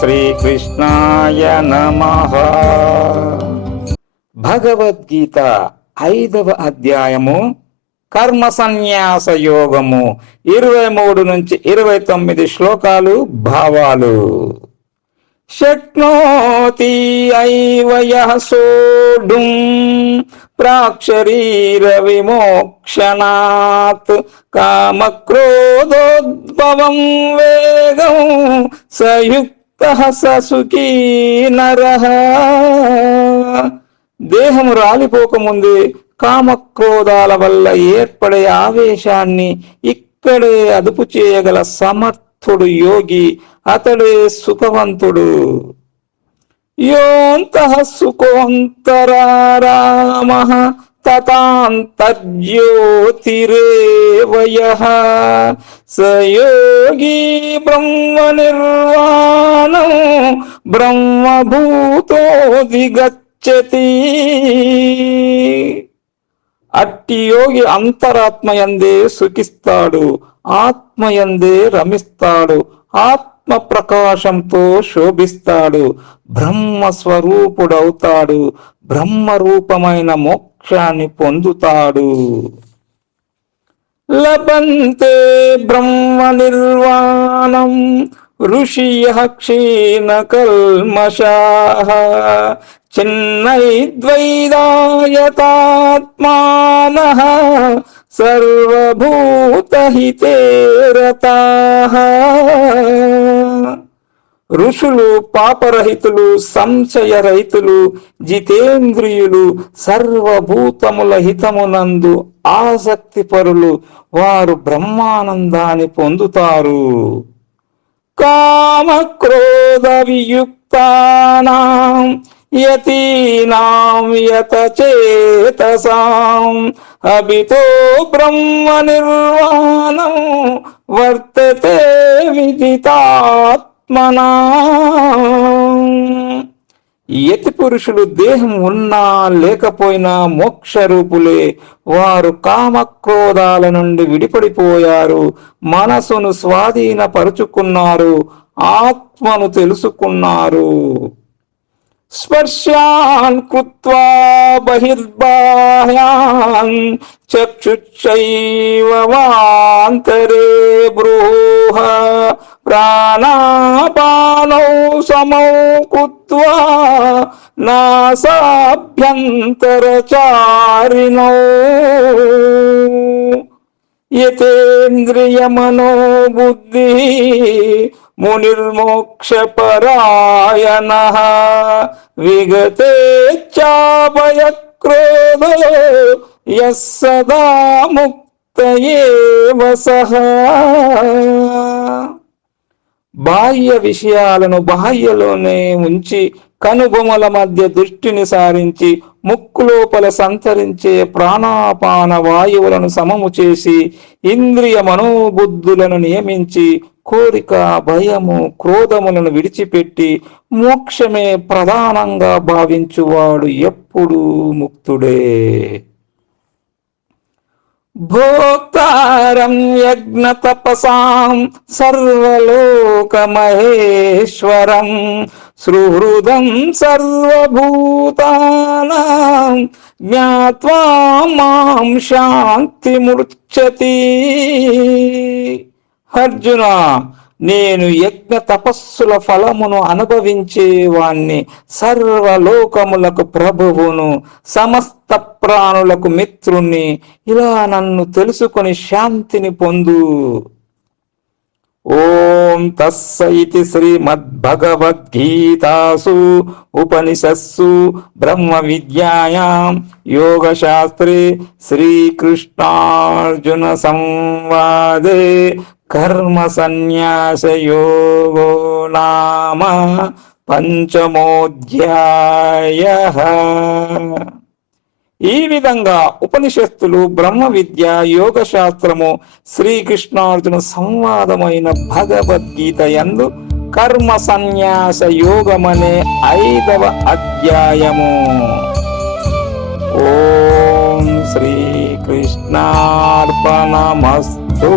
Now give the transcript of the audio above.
శ్రీకృష్ణాయ నమః. భగవద్గీత 5వ అధ్యాయము కర్మ సన్యాస యోగము 23 నుంచి 29 శ్లోకాలు భావాలు. శక్నోతి ఐవ యః సోఢుం ప్రాక్శరీర విమోక్షణాత్ కామక్రోధోద్భవం వేగం సయుక్తః స సుఖీ నరః. దేహము రాలిపోకముందే కామక్రోధాల వల్ల ఏర్పడే ఆవేశాన్ని ఇక్కడే అదుపు చేయగల సమర్థుడు యోగి, అతడే సుఖవంతుడు. యోంతః సుఖోంతరారామః తతాంతర్జ్యోతిరేవ యః స యోగి బ్రహ్మ నిర్వాణం బ్రహ్మభూతోధిగచ్చతి. అట్టి యోగి అంతరాత్మయందే సుఖిస్తాడు, ఆత్మయందే రమిస్తాడు, ఆత్మ ప్రకాశంతో శోభిస్తాడు, బ్రహ్మస్వరూపుడవుతాడు, బ్రహ్మరూపమైన మోక్షాన్ని పొందుతాడు. లభంతే బ్రహ్మ నిర్వాణం ఋషియః క్షీణకల్మషాః చిన్మయిద్వైదాయతాత్మానః సర్వభూతహితే రతాః. ఋషులు పాపరహితులు, సంశయరహితులు, జితేంద్రియులు, సర్వభూతముల హితమునందు ఆసక్తి పరులు, వారు బ్రహ్మానందాన్ని పొందుతారు. కామక్రోధ వియుక్తానాం యతీనాం యతచేతసాం అభితో బ్రహ్మ నిర్వాణం వర్తతే విదితాత్మనా. యతి పురుషులు దేహం ఉన్నా లేకపోయినా మోక్షరూపులే. వారు కామక్రోధాల నుండి విడిపడిపోయారు, మనసును స్వాధీనపరుచుకున్నారు, ఆత్మను తెలుసుకున్నారు. స్పర్శాన్ కృత్వా బహిర్బాహ్యాన్ చక్షుషైవ వాంతరే బ్రూహ ప్రాణాపానౌ సమౌ కృత్వా నాసాభ్యంతరచారిణౌ యతేంద్రియ మనోబుద్ధి మునిర్మోక్షపరాయణః విగతేచ్ఛాభయక్రోధో యః సదా ముక్త ఏవ సః. బాహ్య విషయాలను బాహ్యలోనే ఉంచి కనుబొమల మధ్య దృష్టిని సారించి ముక్కు లోపల సంచరించే ప్రాణాపాన వాయువులను సమము చేసి ఇంద్రియ మనోబుద్ధులను నియమించి కోరిక, భయము, క్రోధములను విడిచిపెట్టి మోక్షమే ప్రధానంగా భావించువాడు ఎప్పుడూ ముక్తుడే. భోక్తారం యజ్ఞ తపసాం సర్వలోకమహేశ్వరం సుహృదం సర్వభూతానాం జ్ఞాత్వా మాం శాంతిమృచ్చతి. అర్జున, నేను యజ్ఞ తపస్సుల ఫలమును అనుభవించేవాణ్ణి, సర్వలోకములకు ప్రభువును, సమస్త ప్రాణులకు మిత్రుణ్ణి. ఇలా నన్ను తెలుసుకొని శాంతిని పొందు. ఓం తస్సైతి శ్రీమద్భగవద్గీతాసు ఉపనిషత్సు బ్రహ్మ విద్యాయాం యోగశాస్త్రే శ్రీకృష్ణార్జున సంవాదే కర్మ సన్యాస యోగో నామ పంచమోధ్యాయః. ఈ విధంగా ఉపనిషత్తులు, బ్రహ్మ విద్య, యోగ శాస్త్రము, శ్రీకృష్ణార్జున సంవాదమైన భగవద్గీత యందు కర్మ సన్యాస యోగమనే 5వ అధ్యాయము. ఓం శ్రీకృష్ణార్పణమస్తు.